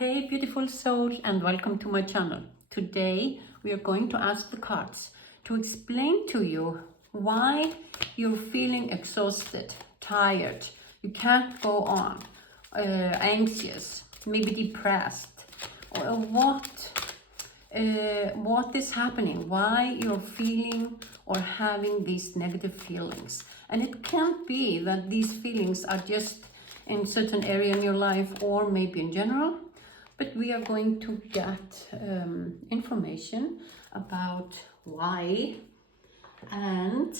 Hey beautiful soul, and welcome to my channel. Today we are going to ask the cards to explain to you why you're feeling exhausted, tired, you can't go on, anxious, maybe depressed, or what is happening, why you're feeling or having these negative feelings. And it can't be that these feelings are just in certain area in your life or maybe in general, but we are going to get information about why and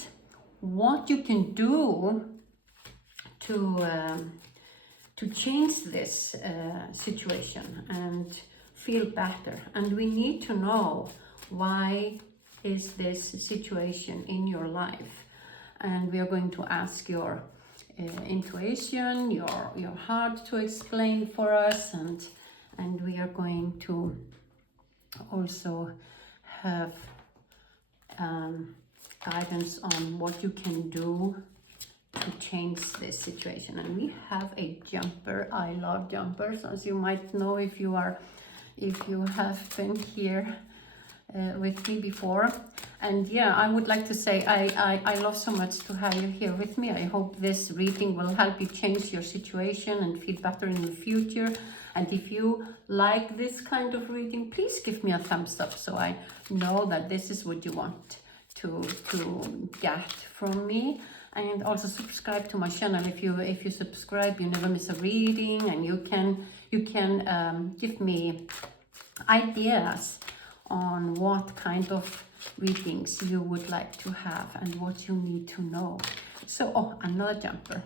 what you can do to change this situation and feel better. And we need to know why is this situation in your life. And we are going to ask your intuition, your heart to explain for us, and we are going to also have guidance on what you can do to change this situation. And we have a jumper. I love jumpers, as you might know if you have been here with me before. And yeah, I would like to say I love so much to have you here with me. I hope this reading will help you change your situation and feel better in the future. And if you like this kind of reading, please give me a thumbs up so I know that this is what you want to get from me. And also subscribe to my channel. If you subscribe, you never miss a reading, and you can give me ideas on what kind of readings you would like to have and what you need to know. So, oh, another jumper.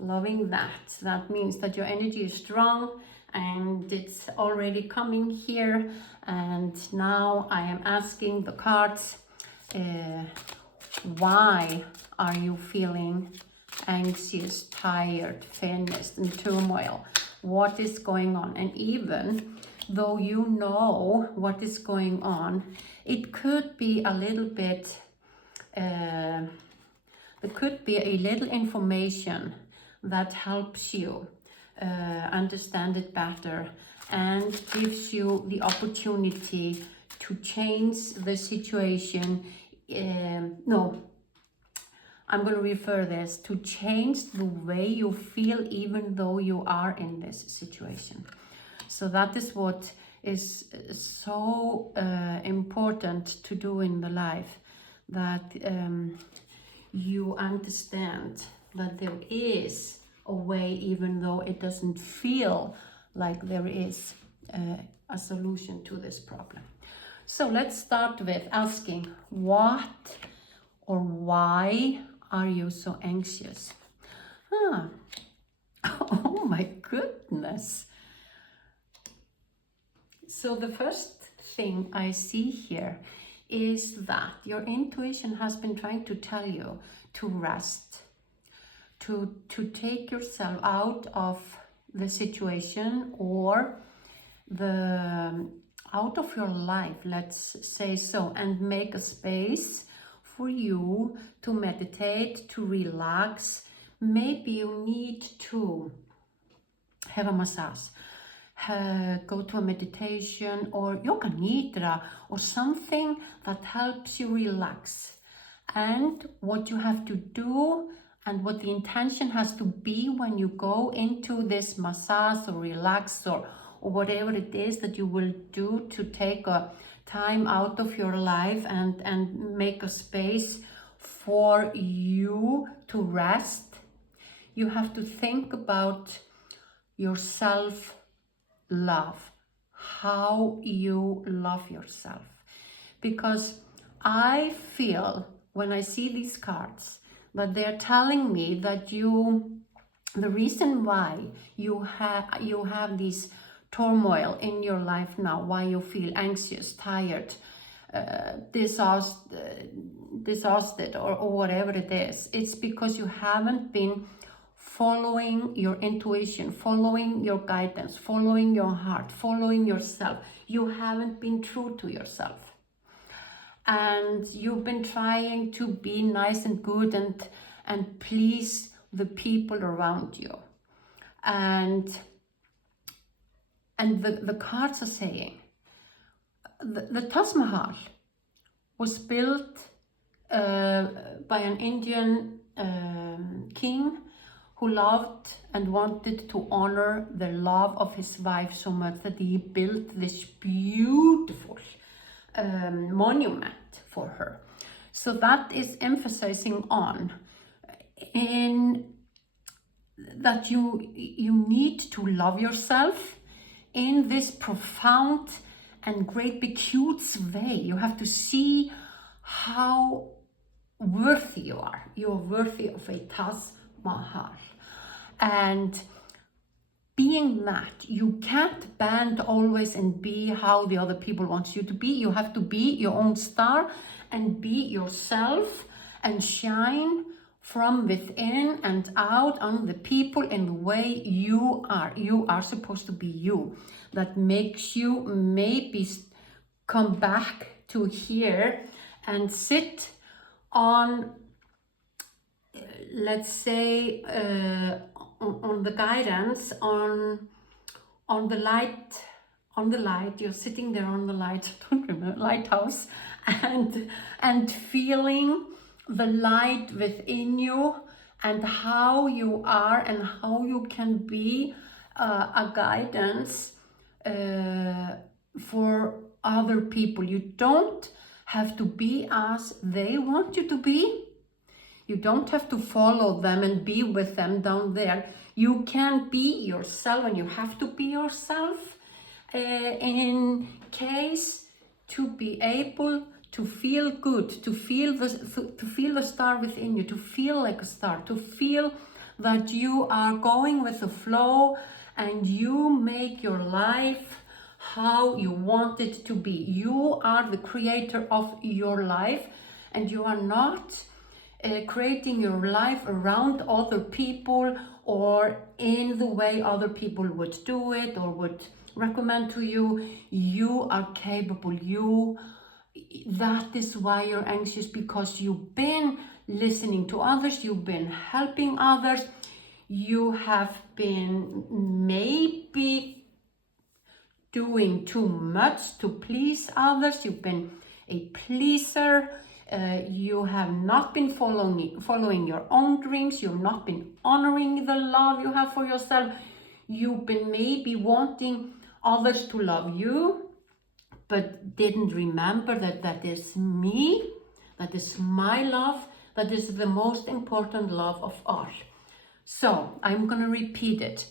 Loving that. That means that your energy is strong and it's already coming here. And now I am asking the cards, why are you feeling anxious, tired, finished, in turmoil? What is going on? And even though you know what is going on, it could be a little bit, there could be a little information that helps you understand it better and gives you the opportunity to change the situation. No, I'm going to refer this to change the way you feel even though you are in this situation. So that is what is so important to do in the life, that you understand that there is a way even though it doesn't feel like there is a solution to this problem. So let's start with asking what or why are you so anxious? Oh my goodness. So the first thing I see here is that your intuition has been trying to tell you to rest, to take yourself out of the situation or out of your life, let's say so, and make a space for you to meditate, to relax. Maybe you need to have a massage, go to a meditation or yoga nidra or something that helps you relax. And what you have to do and what the intention has to be when you go into this massage or relax or whatever it is that you will do to take a time out of your life and make a space for you to rest. You have to think about your self-love, how you love yourself. Because I feel when I see these cards that they're telling me that the reason why you have this turmoil in your life now, why you feel anxious, tired, exhausted or whatever it is, it's because you haven't been following your intuition, following your guidance, following your heart, following yourself. You haven't been true to yourself. And you've been trying to be nice and good and please the people around you. And And the cards are saying, the Taj Mahal was built by an Indian king who loved and wanted to honor the love of his wife so much that he built this beautiful monument for her. So that is emphasizing on in that you need to love yourself in this profound and great big huge way. You have to see how worthy you are. You're worthy of a Taj Mahal. And being that, you can't bend always and be how the other people want you to be. You have to be your own star and be yourself and shine from within and out on the people in the way you are. You are supposed to be you. That makes you maybe come back to here and sit on, let's say, on the guidance, on the light, you're sitting there on the light, I don't remember, lighthouse, and feeling the light within you and how you are and how you can be a guidance for other people. You don't have to be as they want you to be. You don't have to follow them and be with them down there. You can be yourself, and you have to be yourself in case to be able to feel good, to feel the star within you, to feel like a star, to feel that you are going with the flow and you make your life how you want it to be. You are the creator of your life, and you are not creating your life around other people or in the way other people would do it or would recommend to you. You are capable. That is why you're anxious, because you've been listening to others, you've been helping others, you have been maybe doing too much to please others, you've been a pleaser, you have not been following your own dreams, you've not been honoring the love you have for yourself, you've been maybe wanting others to love you, but didn't remember that is me, that is my love, that is the most important love of all. So I'm going to repeat it.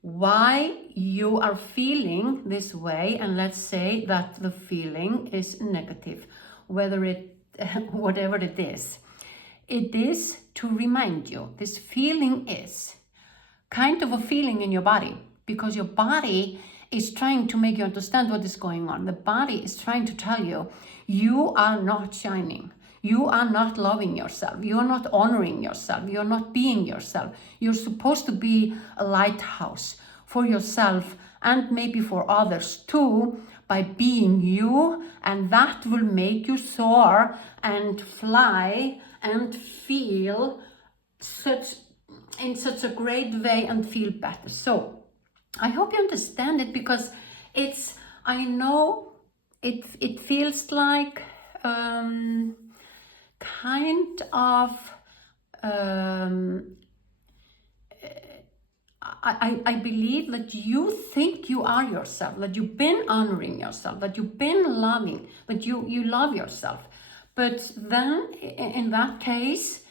Why you are feeling this way, and let's say that the feeling is negative, whatever it is to remind you. This feeling is kind of a feeling in your body, because your body is trying to make you understand what is going on. The body is trying to tell you, you are not shining. You are not loving yourself. You are not honoring yourself. You are not being yourself. You're supposed to be a lighthouse for yourself and maybe for others too, by being you, and that will make you soar and fly and feel in such a great way and feel better. So I hope you understand it, because I know it feels like kind of I believe that you think you are yourself, that you've been honoring yourself, that you've been loving, that you love yourself. But then in that case,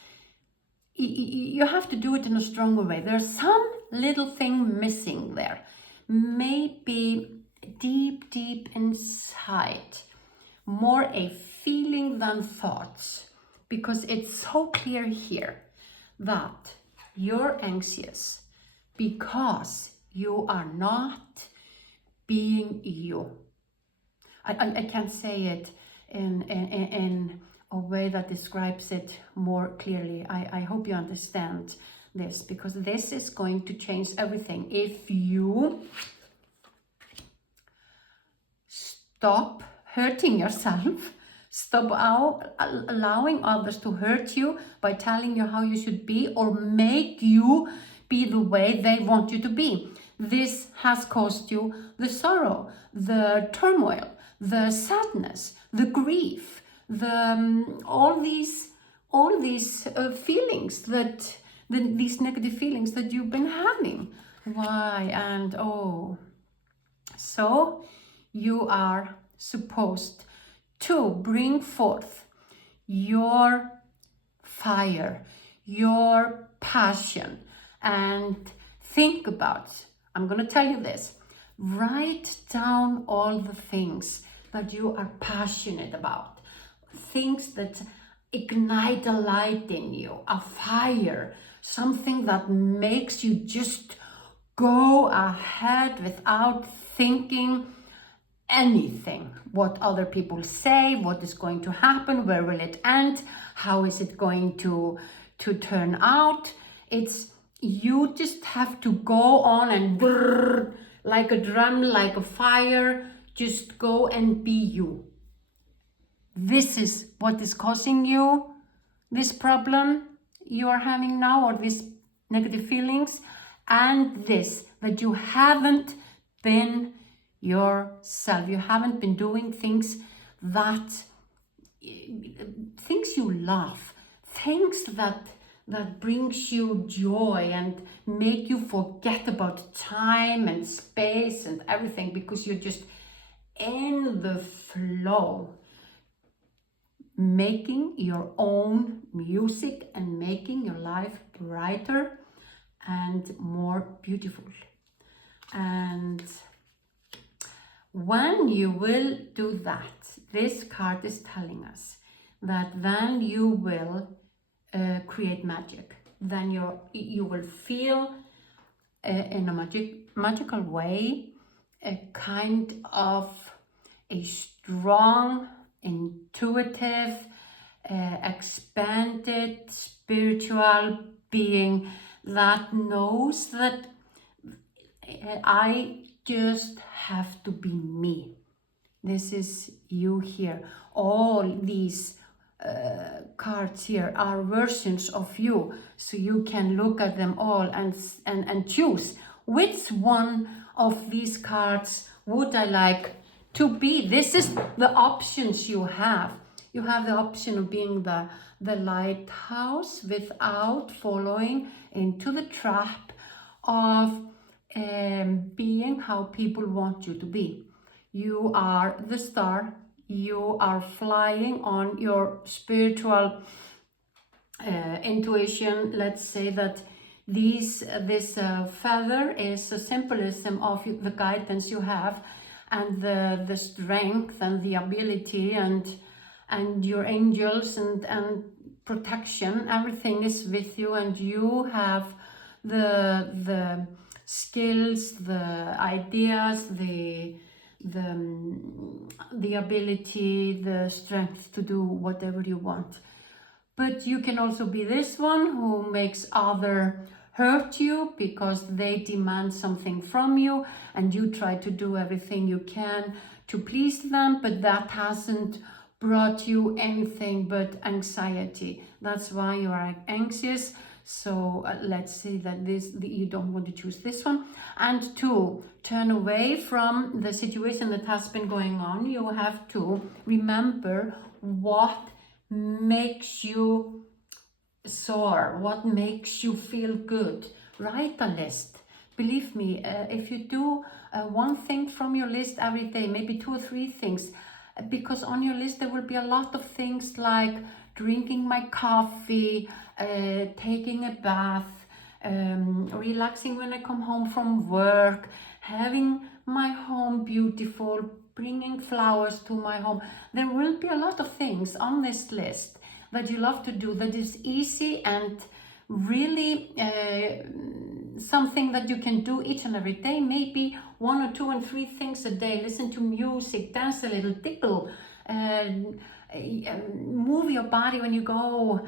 you have to do it in a stronger way. There's some little thing missing there. Maybe deep inside, more a feeling than thoughts, because it's so clear here that you're anxious because you are not being you. I can't say it in a way that describes it more clearly. I hope you understand this, because this is going to change everything. If you stop hurting yourself, stop allowing others to hurt you by telling you how you should be or make you be the way they want you to be, This has caused you the sorrow, the turmoil, the sadness, the grief, all these feelings these negative feelings that you've been having. Why? And so you are supposed to bring forth your fire, your passion, and think about, I'm going to tell you this, write down all the things that you are passionate about, things that ignite a light in you, a fire, something that makes you just go ahead without thinking anything, what other people say, what is going to happen, where will it end, how is it going to turn out. It's, you just have to go on and brrr, like a drum, like a fire, just go and be you. This is what is causing you this problem you are having now, or these negative feelings, and this, that you haven't been yourself. You haven't been doing things you love, things that brings you joy and make you forget about time and space and everything, because you're just in the flow, making your own music and making your life brighter and more beautiful. And when you will do that, this card is telling us that then you will create magic. Then you will feel in a magical way a kind of a strong, intuitive, expanded spiritual being that knows that I just have to be me. This is you here. All these cards here are versions of you, so you can look at them all and choose which one of these cards would I like to be. This is the options you have. You have the option of being the lighthouse without falling into the trap of being how people want you to be. You are the star. You are flying on your spiritual intuition. Let's say that this feather is a symbolism of the guidance you have, and the strength and the ability and your angels and protection. Everything is with you, and you have the skills, the ideas, the ability, the strength to do whatever you want. But you can also be this one who makes other hurt you because they demand something from you, and you try to do everything you can to please them, but that hasn't brought you anything but anxiety. That's why you are anxious. So let's say that you don't want to choose this one. And to turn away from the situation that has been going on, you have to remember what makes you soar, what makes you feel good. Write a list. Believe me, if you do one thing from your list every day, maybe 2 or 3 things, because on your list there will be a lot of things like drinking my coffee, taking a bath, relaxing when I come home from work, having my home beautiful, bringing flowers to my home. There will be a lot of things on this list that you love to do that is easy and really something that you can do each and every day. Maybe 1 or 2 and 3 things a day. Listen to music, dance a little, tickle, move your body when you go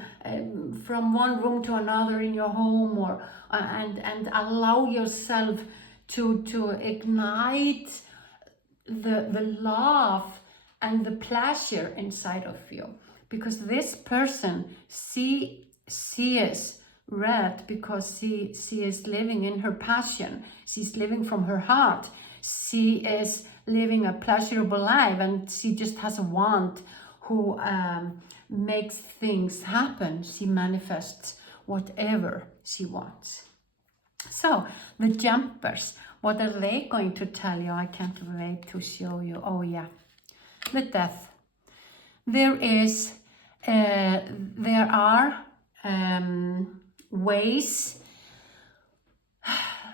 from one room to another in your home, or and allow yourself to ignite the love and the pleasure inside of you. Because this person sees red because she is living in her passion. She's living from her heart. She is living a pleasurable life, and she just has a wand who makes things happen. She manifests whatever she wants. So the jumpers, what are they going to tell you? I can't wait to show you. Oh yeah, the death. There are ways,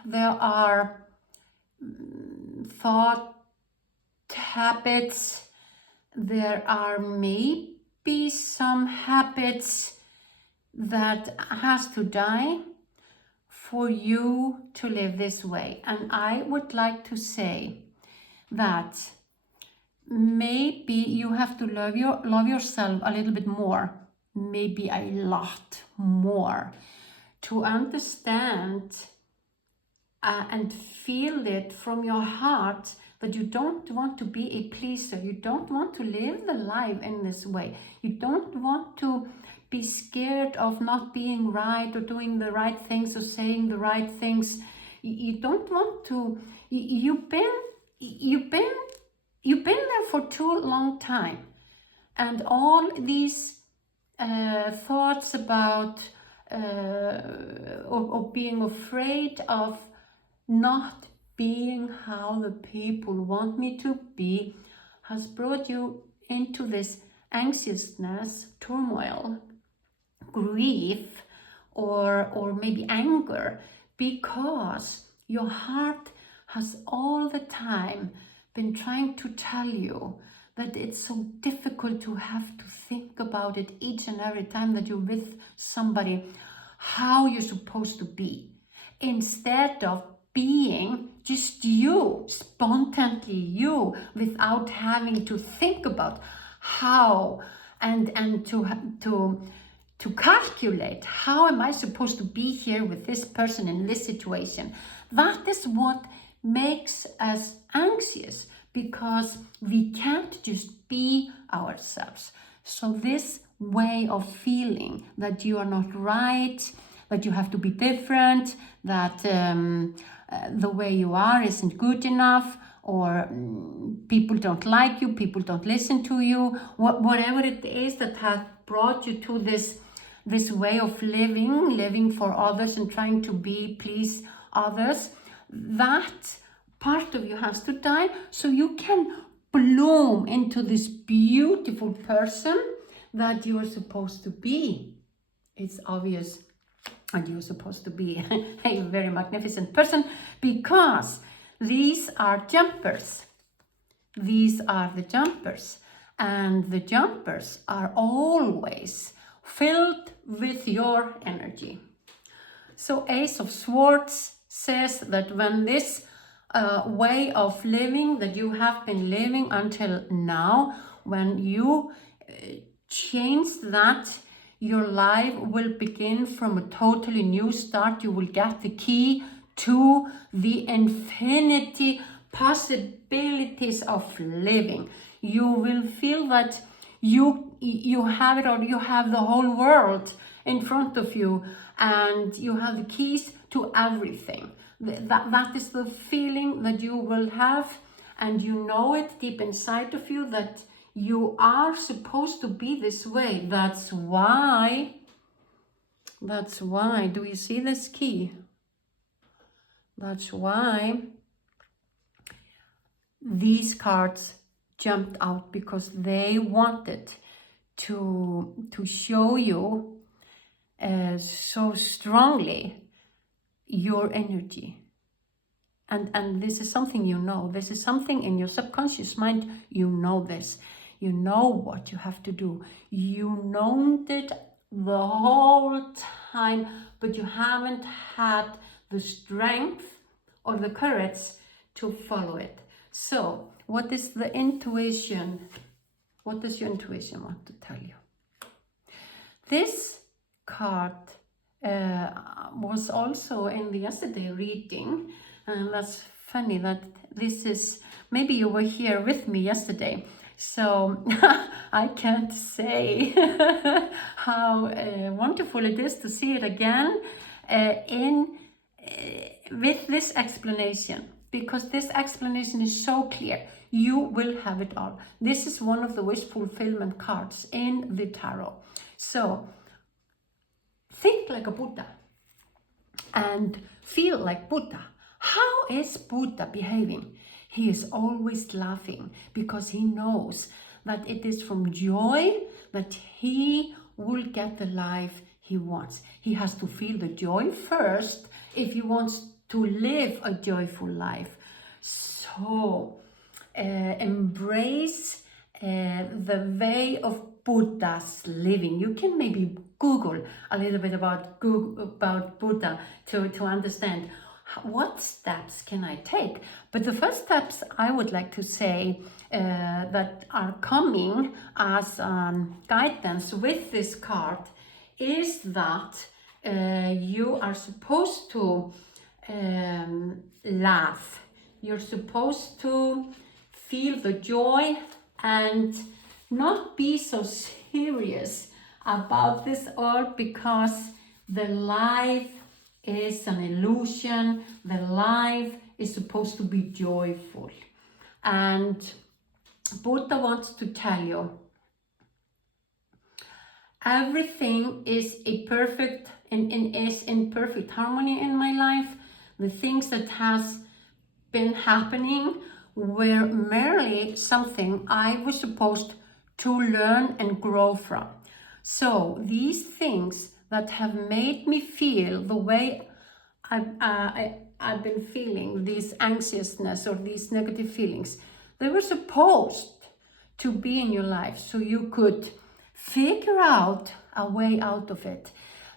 there are thought habits, there are maybe some habits that has to die for you to live this way. And I would like to say that maybe you have to love yourself a little bit more, maybe a lot more, to understand and feel it from your heart that you don't want to be a pleaser. You don't want to live the life in this way. You don't want to be scared of not being right or doing the right things or saying the right things. You don't want to. You've been there for too long time, and all these thoughts about or being afraid of not being how the people want me to be has brought you into this anxiousness, turmoil, grief, or maybe anger, because your heart has all the time been trying to tell you that it's so difficult to have to think about it each and every time that you're with somebody, how you're supposed to be, instead of being just you, spontaneously you, without having to think about how and to calculate how am I supposed to be here with this person in this situation. That is what makes us anxious, because we can't just be ourselves. So this way of feeling that you are not right, that you have to be different, that the way you are isn't good enough, or people don't like you, people don't listen to you, whatever it is that has brought you to this way of living for others and trying to please others, that part of you has to die so you can bloom into this beautiful person that you are supposed to be. It's obvious that you're supposed to be a very magnificent person, because these are jumpers. These are the jumpers, and the jumpers are always filled with your energy. So Ace of Swords says that when this way of living that you have been living until now, when you change that, your life will begin from a totally new start. You will get the key to the infinity possibilities of living. You will feel that you have it, or you have the whole world in front of you, and you have the keys to everything. That is the feeling that you will have, and you know it deep inside of you that you are supposed to be this way. That's why, do you see this key? That's why these cards jumped out, because they wanted to show you so strongly your energy. And this is something you know. This is something in your subconscious mind. You know this. You know what you have to do. You know it the whole time, but you haven't had the strength or the courage to follow it. So, what is the intuition? What does your intuition want to tell you? This card was also in the yesterday reading, and that's funny that this is, maybe you were here with me yesterday, so I can't say how wonderful it is to see it again in with this explanation, because this explanation is so clear, you will have it all. This is one of the wish fulfillment cards in the tarot. So think like a Buddha and feel like Buddha. How is Buddha behaving? He is always laughing because he knows that it is from joy that he will get the life he wants. He has to feel the joy first if he wants to live a joyful life. So embrace the way of Buddha's living. You can maybe Google a little bit about Buddha to understand what steps can I take. But the first steps I would like to say that are coming as guidance with this card is that you are supposed to laugh. You're supposed to feel the joy and not be so serious about this all, because the life is an illusion. The life is supposed to be joyful. And Buddha wants to tell you, everything is in perfect harmony in my life. The things that has been happening were merely something I was supposed to learn and grow from. So these things that have made me feel the way I've been feeling, this anxiousness or these negative feelings, they were supposed to be in your life so you could figure out a way out of it.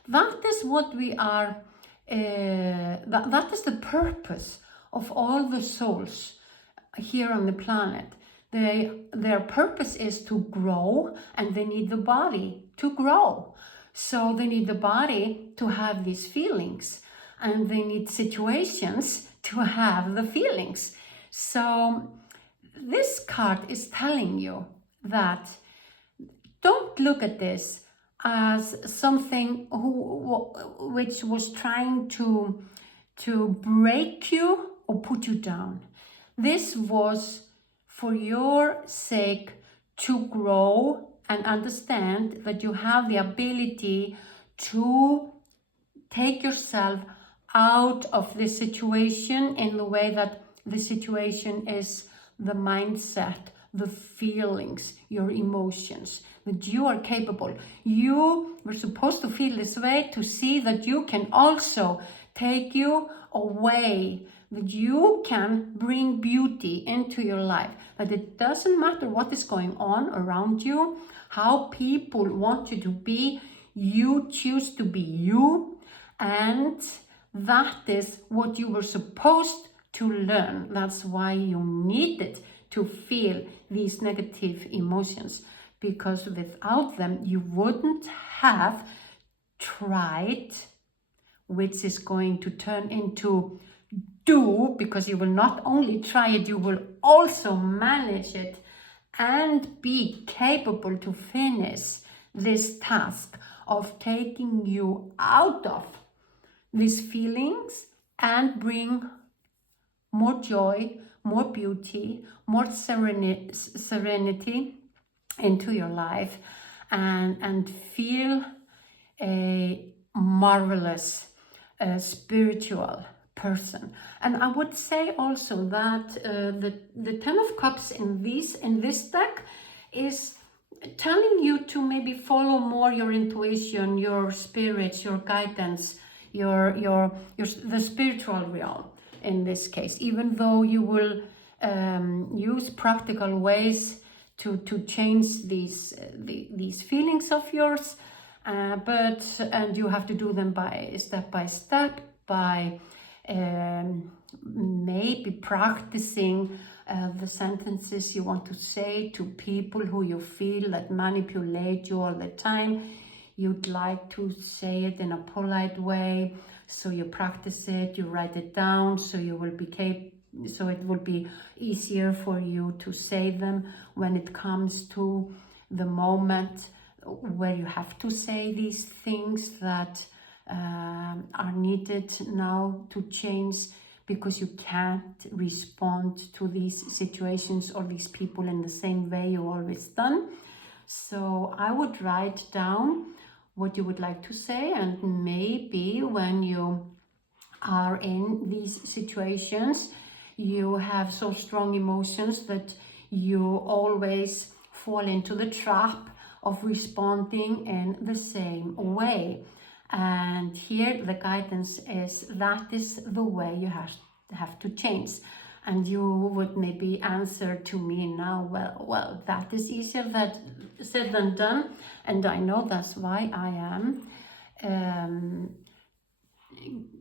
That is what we are, that is the purpose of all the souls here on the planet. Their purpose is to grow, and they need the body to grow. So they need the body to have these feelings, and they need situations to have the feelings. So this card is telling you that don't look at this as something which was trying to break you or put you down. This was for your sake to grow and understand that you have the ability to take yourself out of this situation in the way that the situation is the mindset, the feelings, your emotions, that you are capable. You were supposed to feel this way to see that you can also take you away, that you can bring beauty into your life, that it doesn't matter what is going on around you, how people want you to be, you choose to be you, and that is what you were supposed to learn. That's why you needed to feel these negative emotions, because without them you wouldn't have tried, which is going to turn into do, because you will not only try it, you will also manage it and be capable to finish this task of taking you out of these feelings and bring more joy, more beauty, more serenity into your life, and feel a marvelous spiritual person. And I would say also that the Ten of Cups in this deck is telling you to maybe follow more your intuition, your spirit, your guidance, the spiritual realm in this case, even though you will use practical ways to change these feelings of yours, and you have to do them by step, by maybe practicing the sentences you want to say to people who you feel that manipulate you all the time. You'd like to say it in a polite way, so you practice it, you write it down, so you will be so it will be easier for you to say them when it comes to the moment where you have to say these things that are needed now to change, because you can't respond to these situations or these people in the same way you always done. So I would write down what you would like to say, and maybe when you are in these situations, you have so strong emotions that you always fall into the trap of responding in the same way. And here the guidance is that is the way you have to change. And you would maybe answer to me now, well, that is easier said than done. And I know that's why I am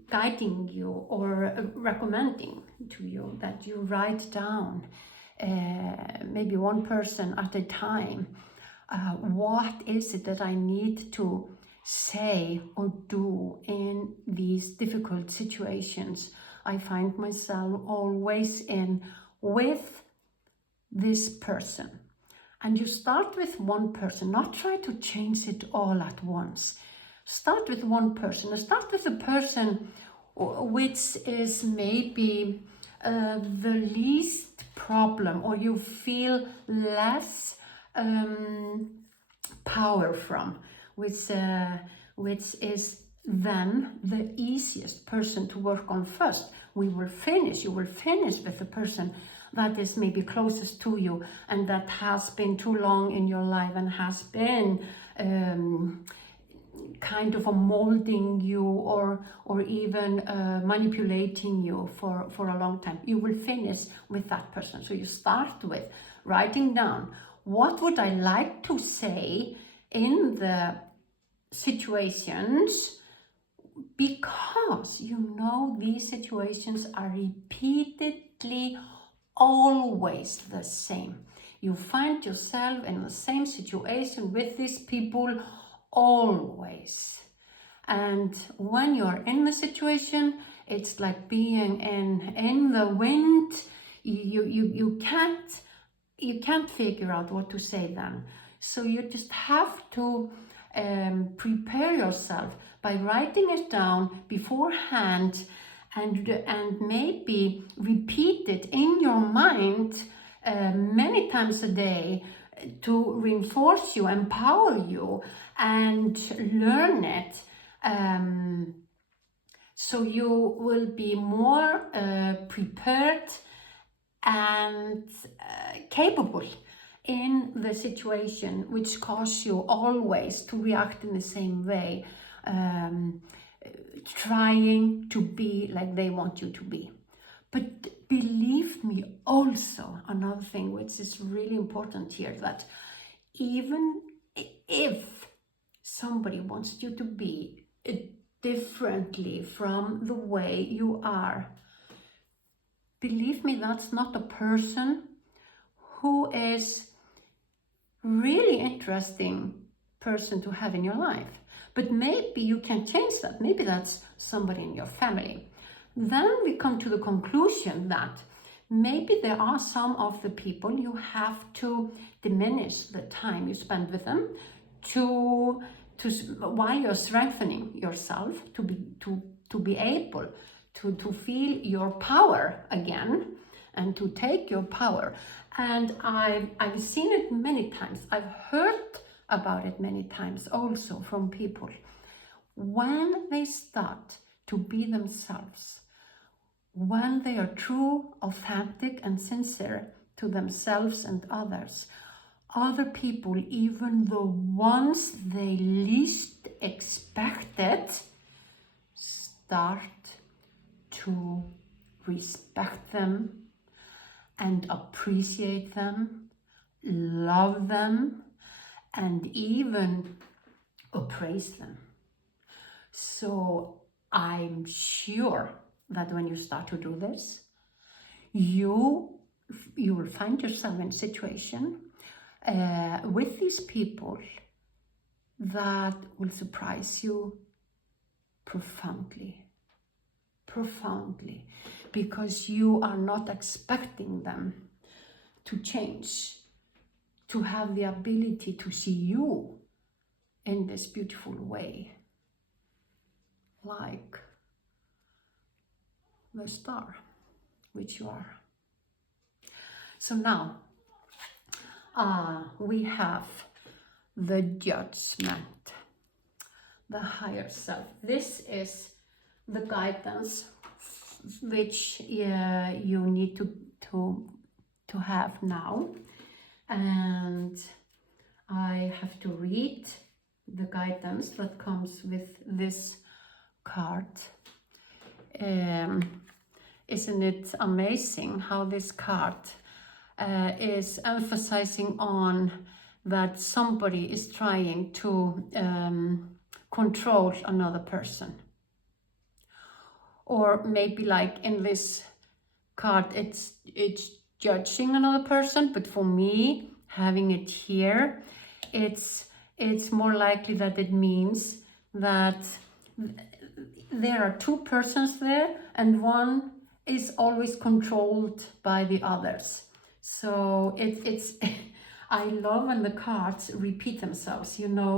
guiding you or recommending to you that you write down, maybe one person at a time, what is it that I need to say or do in these difficult situations I find myself always in with this person. And you start with one person, not try to change it all at once. Start with one person. Start with a person which is maybe the least problem, or you feel less power from, which is then the easiest person to work on first. You will finish with the person that is maybe closest to you and that has been too long in your life and has been kind of molding you or even manipulating you for a long time. You will finish with that person. So you start with writing down, what would I like to say in the situations, because you know these situations are repeatedly always the same. You find yourself in the same situation with these people always. And when you're in the situation, it's like being in the wind. You can't figure out what to say then. So you just have to prepare yourself by writing it down beforehand and maybe repeat it in your mind many times a day to reinforce you, empower you, and learn it. So you will be more prepared and capable in the situation which cause you always to react in the same way, trying to be like they want you to be. But believe me, also another thing which is really important here, that even if somebody wants you to be differently from the way you are, believe me, that's not a person who is really interesting person to have in your life. But maybe you can change that. Maybe that's somebody in your family. Then we come to the conclusion that maybe there are some of the people you have to diminish the time you spend with them to while you're strengthening yourself to be able to feel your power again and to take your power. And I've seen it many times. I've heard about it many times also from people. When they start to be themselves, when they are true, authentic, and sincere to themselves and others, other people, even the ones they least expected, start to respect them and appreciate them, love them, and even appraise them. So I'm sure that when you start to do this, you will find yourself in a situation with these people that will surprise you profoundly, because you are not expecting them to change, to have the ability to see you in this beautiful way. like the star, which you are. So now we have the judgment, the higher self. This is the guidance which you need to have now, and I have to read the guidance that comes with this card. Isn't it amazing how this card is emphasizing on that somebody is trying to control another person? Or maybe like in this card, it's judging another person, but for me, having it here, it's more likely that it means that there are two persons there and one is always controlled by the others. So it's I love when the cards repeat themselves, you know,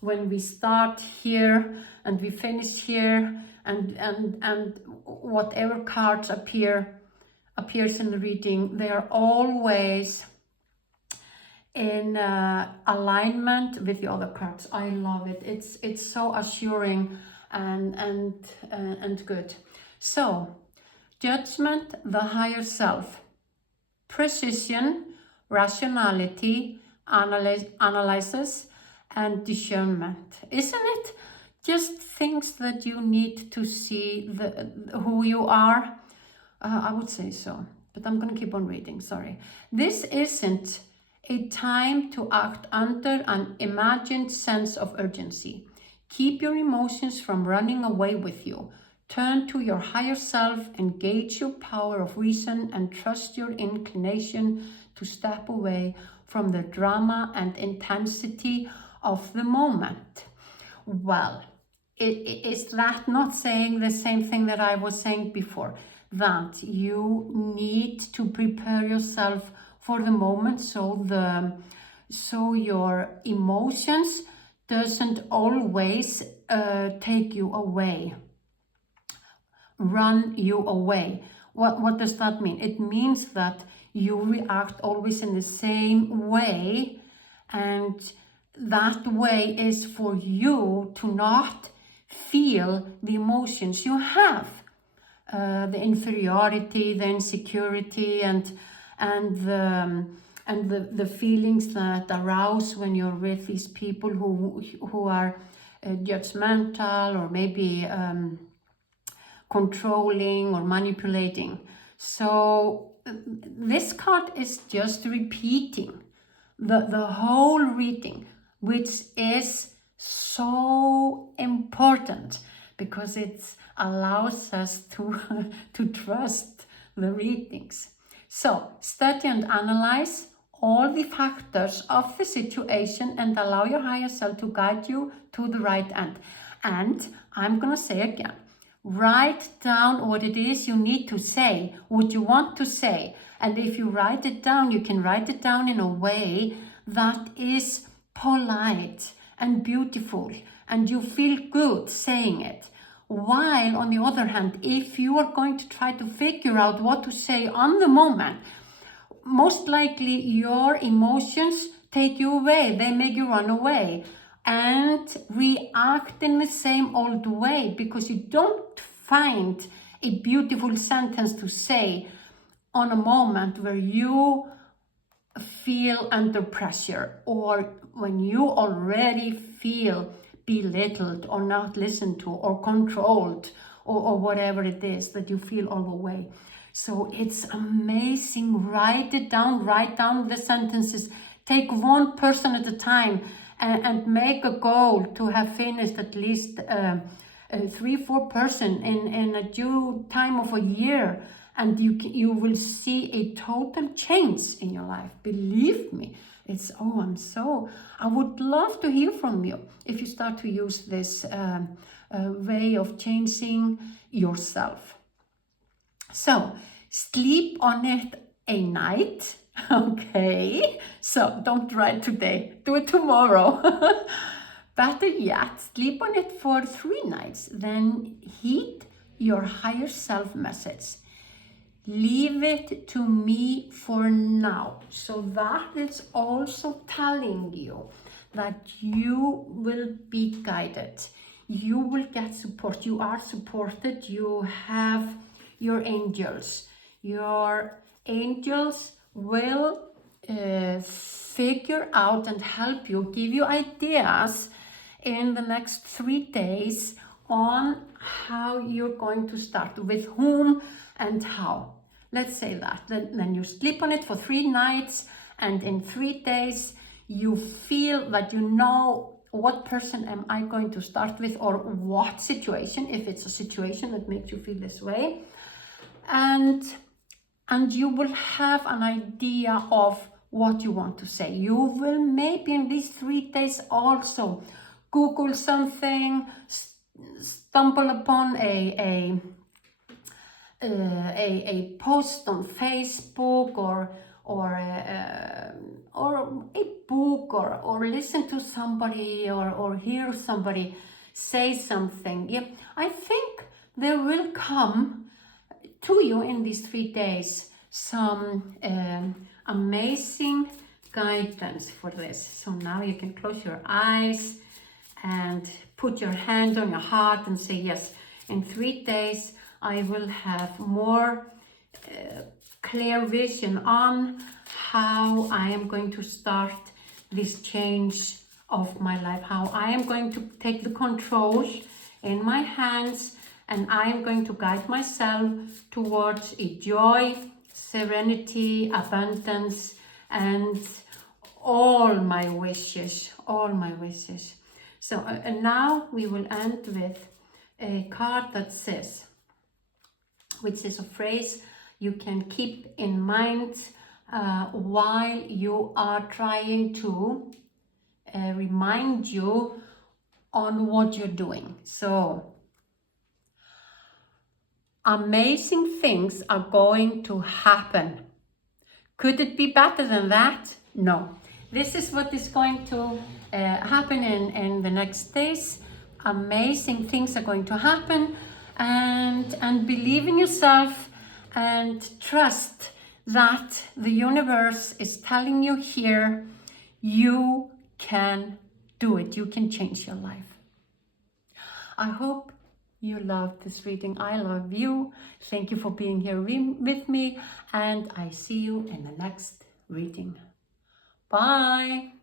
when we start here and we finish here, and whatever cards appears in the reading, they are always in alignment with the other cards. I love it. It's so assuring and good. So, judgment, the higher self, precision, rationality, analysis, and discernment. Isn't it just things that you need to see who you are? I would say so, but I'm going to keep on reading, sorry. This isn't a time to act under an imagined sense of urgency. Keep your emotions from running away with you. Turn to your higher self, engage your power of reason, and trust your inclination to step away from the drama and intensity of the moment. Well, is that not saying the same thing that I was saying before? That you need to prepare yourself for the moment, so your emotions doesn't always take you away, run you away. What does that mean? It means that you react always in the same way, and that way is for you to not feel the emotions you have, the inferiority, the insecurity, and the feelings that arouse when you're with these people who are judgmental or maybe controlling or manipulating. So this card is just repeating the whole reading, which is so important because it allows us to trust the readings. So study and analyze all the factors of the situation and allow your higher self to guide you to the right end. And I'm going to say again, write down what it is you need to say, what you want to say. And if you write it down, you can write it down in a way that is polite and beautiful, and you feel good saying it. While on the other hand, if you are going to try to figure out what to say on the moment, most likely your emotions take you away. They make you run away and react in the same old way because you don't find a beautiful sentence to say on a moment where you feel under pressure or when you already feel belittled or not listened to or controlled or whatever it is that you feel all the way. So it's amazing. Write it down, write down the sentences. Take one person at a time and make a goal to have finished at least 3-4 person in a due time of a year. And you will see a total change in your life. Believe me. I would love to hear from you if you start to use this way of changing yourself. So, sleep on it a night, okay? So, don't write today, do it tomorrow. Better yet, sleep on it for 3 nights, then heed your higher self message. Leave it to me for now. So that is also telling you that you will be guided. You will get support. You are supported. You have your angels. Your angels will figure out and help you, give you ideas in the next 3 days on how you're going to start, with whom and how. Let's say that. Then you sleep on it for 3 nights, and in 3 days you feel that you know what person am I going to start with, or what situation, if it's a situation that makes you feel this way. And you will have an idea of what you want to say. You will maybe in these 3 days also Google something, stumble upon a post on Facebook, or a book, or listen to somebody, or hear somebody say something. Yeah, I think there will come to you in these 3 days some amazing guidance for this. So now you can close your eyes and put your hand on your heart and say, yes, in 3 days I will have more clear vision on how I am going to start this change of my life, how I am going to take the control in my hands, and I am going to guide myself towards a joy, serenity, abundance, and all my wishes, all my wishes. So and now we will end with a card that says, which is a phrase you can keep in mind while you are trying to remind you on what you're doing. So, amazing things are going to happen. Could it be better than that? No. This is what is going to happen in the next days. Amazing things are going to happen, and believe in yourself and trust that the universe is telling you here, you can do it. You can change your life. I hope you loved this reading. I love you. Thank you for being here with me, and I see you in the next reading. Bye.